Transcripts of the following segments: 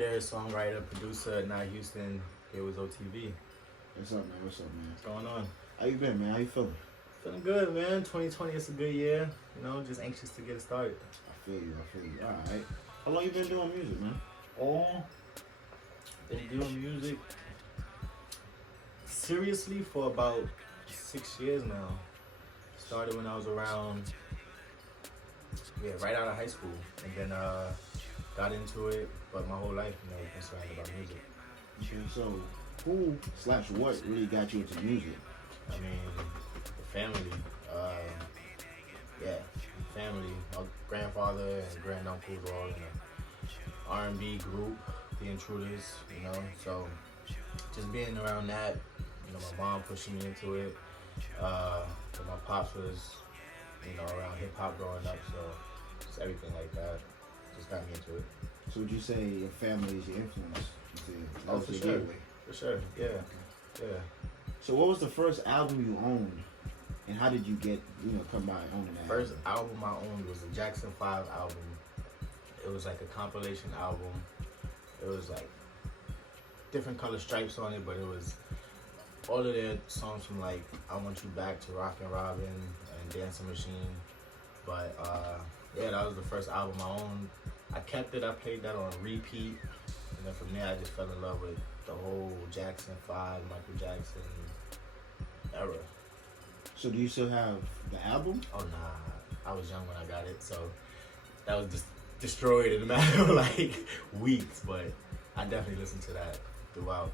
writer, songwriter, producer, Ni Houstonn. Here with OTV. What's up, man? What's going on? How you been, man? How you feeling? Feeling good, man. 2020 is a good year. You know, just anxious to get it started. I feel you. All right. How long you been doing music, man? Been doing music seriously for about 6 years now. Started when I was around, right out of high school, and then got into it. But my whole life, been surrounded by music. Okay, so who/what really got you into music? I mean, the family. Family. My grandfather and granduncles were all in a R&B group, the Intruders. So just being around that. My mom pushing me into it. But my pops was, around hip hop growing up, so just everything like that just got me into it. So would you say your family is your influence? For sure. For sure, yeah. Yeah. So what was the first album you owned, and how did you get, come by owning that? First album I owned was the Jackson 5 album. It was like a compilation album. It was like different color stripes on it, but it was all of their songs from like I Want You Back to Rockin' Robin and Dancing Machine. But that was the first album I owned. I kept it, I played that on repeat. And then from there I just fell in love with the whole Jackson 5, Michael Jackson era. So do you still have the album? Oh nah, I was young when I got it, so that was just destroyed in a matter of like weeks, but I definitely listened to that throughout.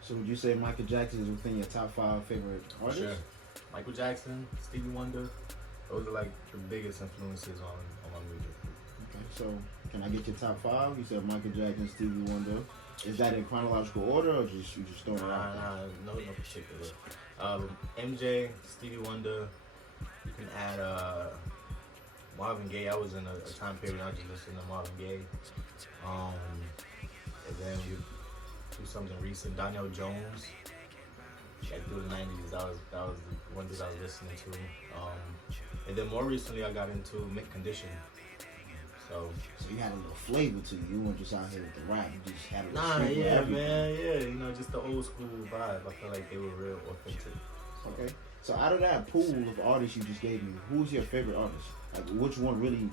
So would you say Michael Jackson is within your top 5 favorite artists? Sure. Michael Jackson, Stevie Wonder, those are like the biggest influences on my music. Okay, so can I get your top 5? You said Michael Jackson, Stevie Wonder. Is that in chronological order, or you just throwing it out? No particular. MJ, Stevie Wonder. You can add Marvin Gaye. I was in a time period I was just listening to Marvin Gaye. And then you do something recent, Donnell Jones. Like through the 90s, that was the one that I was listening to. And then more recently, I got into Mint Condition. So you had a little flavor to you. You weren't just out here with the rap. You just had a little flavor. Man. Yeah, just the old school vibe. I feel like they were real authentic. Okay. So out of that pool of artists you just gave me, who's your favorite artist? Like, which one really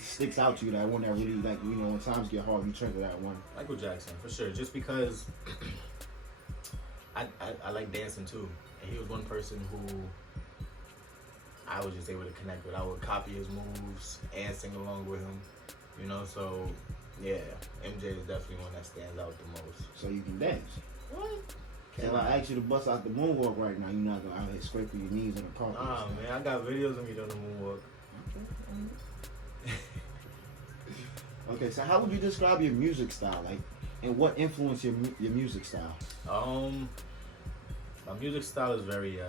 sticks out to you? That one that really, like, when times get hard, you turn to that one. Michael Jackson, for sure. Just because I like dancing too. And he was one person who I was just able to connect with. I would copy his moves and sing along with him. So yeah, MJ is definitely one that stands out the most. So you can dance. What? If I ask you to bust out the moonwalk right now, you're not going to out here scraping your knees on the carpet. Nah, man, I got videos of me doing the moonwalk. Okay, so how would you describe your music style, like, and what influenced your music style? My music style is very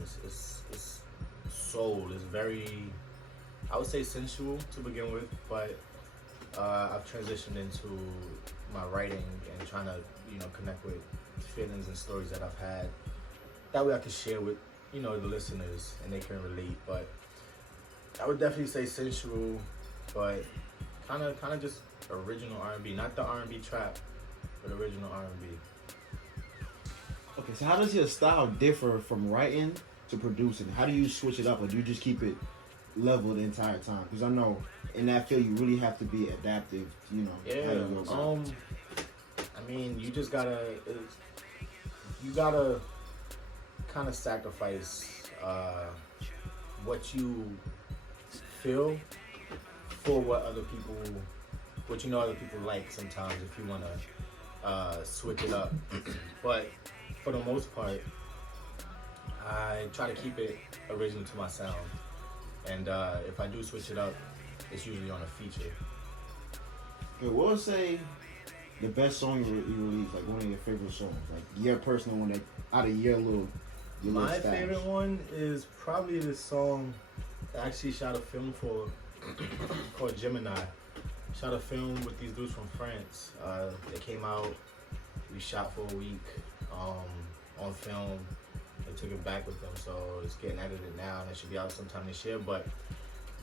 it's soul. It's very, I would say, sensual to begin with, but I've transitioned into my writing and trying to connect with feelings and stories that I've had. That way I can share with the listeners and they can relate. But I would definitely say sensual, but kind of just original R&B, not the R&B trap, but original R&B. Okay, so how does your style differ from writing to producing? How do you switch it up, or do you just keep it level the entire time? Because I know in that field you really have to be adaptive. Yeah. How you work I mean, you gotta kind of sacrifice what you feel for what other people like sometimes if you want to switch it up. But for the most part, I try to keep it original to my sound. And if I do switch it up, it's usually on a feature. Okay, what would say the best song you released, like one of your favorite songs, like your personal one that out of your little My favorite one is probably this song I actually shot a film for called Gemini. Shot a film with these dudes from France. They came out, we shot for a week on film. They took it back with them, so it's getting edited now and it should be out sometime this year. But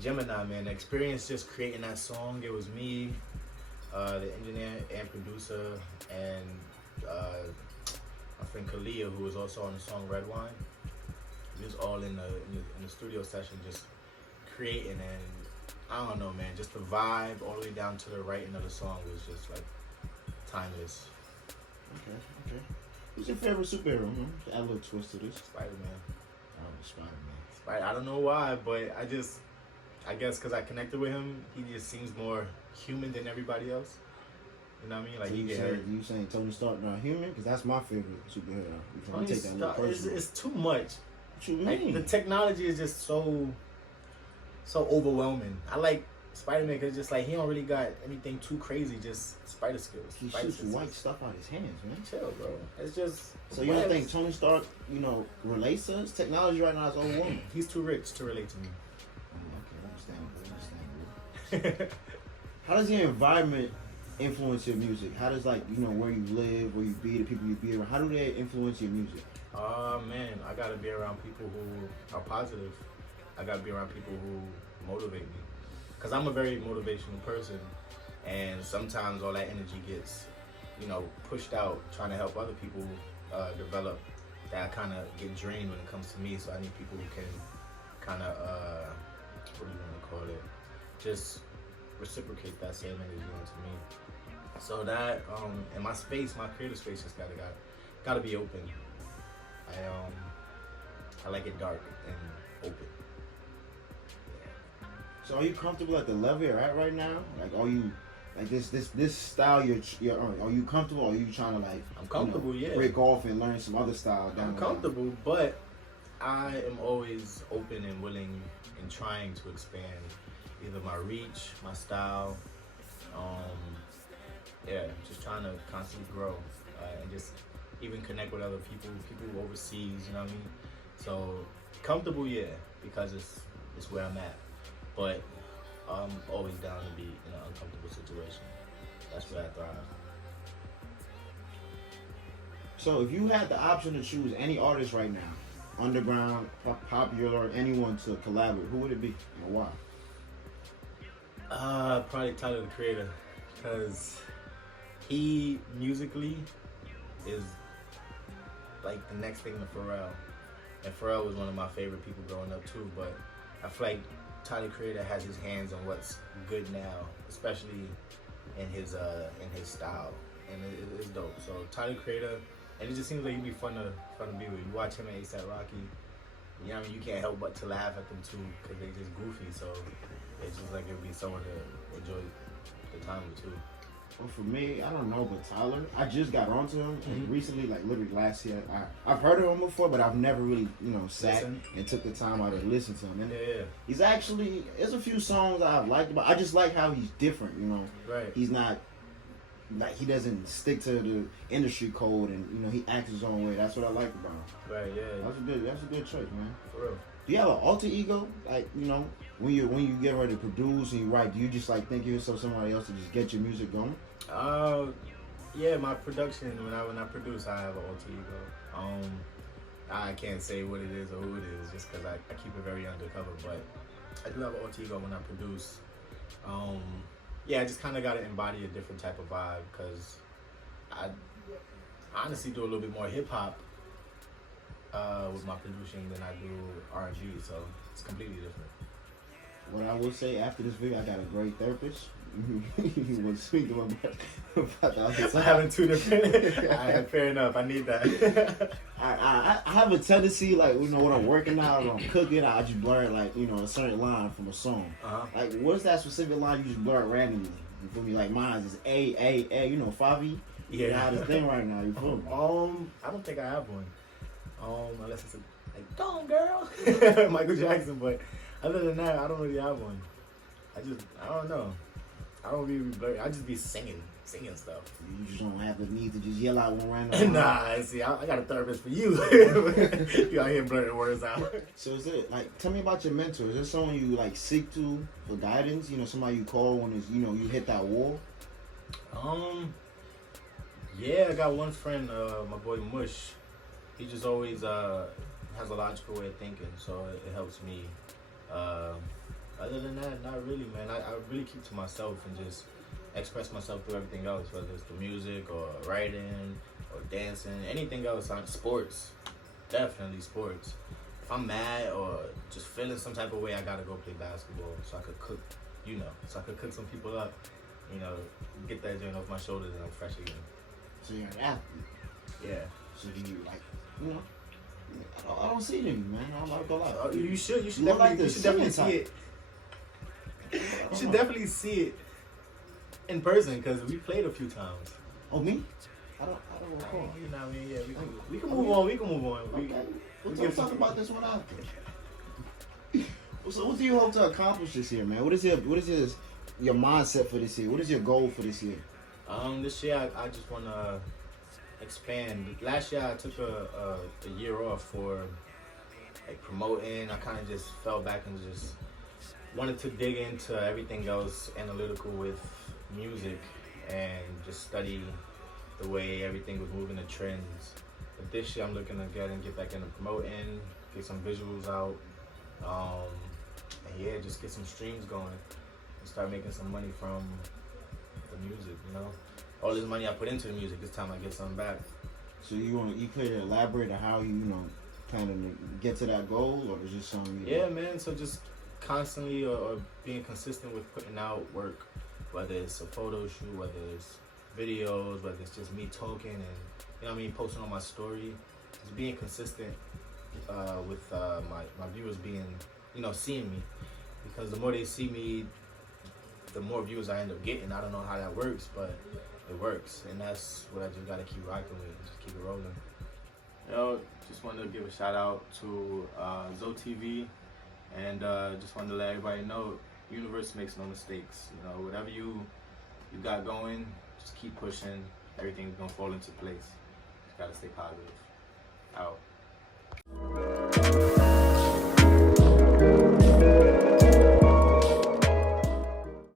Gemini, man, the experience just creating that song, it was me, the engineer and producer, and my friend Kalia, who was also on the song Red Wine. We was all in the studio session, just creating, and I don't know, man, just the vibe all the way down to the writing of the song was just like timeless. Okay. Who's your favorite superhero? Add a little twist to this. Spider-Man. Oh, Spider-Man. I don't know why, but I guess because I connected with him, he just seems more human than everybody else. You know what I mean? Like, So you saying Tony Stark not human? Because that's my favorite superhero. You can take that a little personal. It's too much. What you mean? Like, the technology is just so overwhelming. I like Spider-Man because just like he don't really got anything too crazy, just spider skills. He spider shoots systems. white stuff out his hands, man. Chill, bro. It's just. So you don't think Tony Stark, relates to us? Technology right now is overwhelming. He's too rich to relate to me. Understandable. How does your environment influence your music? How does where you live, where you be, the people you be around? How do they influence your music? Man, I gotta be around people who are positive. I gotta be around people who motivate me, cause I'm a very motivational person, and sometimes all that energy gets, pushed out trying to help other people develop. That kind of get drained when it comes to me. So I need people who can kind of what do you want to call it? Just reciprocate that same energy into me. So that and my space, my creative space, just gotta be open. I like it dark and open. Yeah. So are you comfortable at the level you're at right now? Like, are you like this style you're on? Are you comfortable? Or are you trying to I'm comfortable, yeah. Break off and learn some other style down I'm the line? comfortable, but I am always open and willing and trying to expand either my reach, my style. Just trying to constantly grow and just even connect with other people overseas. You know what I mean? So comfortable, yeah, because it's where I'm at. But I'm always down to be in an uncomfortable situation. That's where I thrive. So if you had the option to choose any artist right now, underground, popular, anyone to collaborate, who would it be and why? Probably Tyler the Creator, because he musically is like the next thing to Pharrell. And Pharrell was one of my favorite people growing up too, but I feel like Tyler the Creator has his hands on what's good now, especially in his style, and it's dope. So Tyler the Creator, and it just seems like he'd be fun to be with. You watch him and A$AP Rocky, you know what I mean? You can't help but to laugh at them too, because they just goofy. So it's just like it'd be someone to enjoy the time with too. Well, for me, I don't know, but Tyler, I just got onto him recently, like literally last year. I've heard of him before, but I've never really, sat and took the time out to listen to him. And he's actually, there's a few songs I've liked, but I just like how he's different, Right. He's not, like, he doesn't stick to the industry code, and, he acts his own way. That's what I like about him. Right, yeah. That's a good choice, man. For real. Do you have an alter ego? Like, when you get ready to produce and you write, do you just like think of yourself somebody else to just get your music going? Yeah, my production, when I produce, I have an alter ego. I can't say what it is or who it is just because I keep it very undercover, but I do have an alter ego when I produce. I just kind of got to embody a different type of vibe because I honestly do a little bit more hip-hop with my producing than I do R&B, so it's completely different. What I will say, after this video, I got a great therapist. He was speaking about the other side. Having two different. Fair enough. I need that. I have a tendency, like, when I'm working out or I'm cooking, I just blur like a certain line from a song. Like, what's that specific line you just blur randomly? You feel me? Like mine is A, Favi. Yeah. How this thing right now. You feel me? I don't think I have one. Unless it's like, go on, girl, Michael Jackson. But other than that, I don't really have one. I don't know. I don't really blur. I just be singing stuff. You just don't have the need to just yell out one random. Nah, see, I got a therapist for you. You out here blurring words out. So is it like? Tell me about your mentor. Is there someone you like seek to for guidance? Somebody you call when it's you hit that wall. Yeah, I got one friend, my boy Mush. He just always has a logical way of thinking, so it helps me. Other than that, not really, man. I really keep to myself and just express myself through everything else, whether it's the music or writing or dancing, anything else. On sports, definitely sports. If I'm mad or just feeling some type of way, I gotta go play basketball so I could cook, so I could cook some people up, get that joint off my shoulders and I'm fresh again. So you're an athlete. Yeah. So do you I don't see them, man. I'm not gonna lie. You should definitely see it. You should definitely see it in person because we played a few times. Oh, me? I don't recall. You know what I mean? Yeah, we can move on. We can move on. Okay. We'll talk about this one after. So what do you hope to accomplish this year, man? What is your mindset for this year? What is your goal for this year? This year I just want to expand. Last year I took a year off for like promoting. I kind of just fell back and just wanted to dig into everything else analytical with music and just study the way everything was moving, the trends. But this year I'm looking to get back into promoting, get some visuals out, and yeah, just get some streams going and start making some money from the music, all this money I put into the music, this time I get something back. So you plan to elaborate on how you plan to get to that goal, or is just something? Man. So just constantly or being consistent with putting out work, whether it's a photo shoot, whether it's videos, whether it's just me talking and posting on my story. Just being consistent with my viewers being seeing me, because the more they see me, the more viewers I end up getting. I don't know how that works, but it works, and that's what I just gotta keep rocking with, just keep it rolling. Just wanted to give a shout out to Zo TV, and just wanted to let everybody know, universe makes no mistakes. Whatever you got going, just keep pushing. Everything's gonna fall into place. Just gotta stay positive. Out.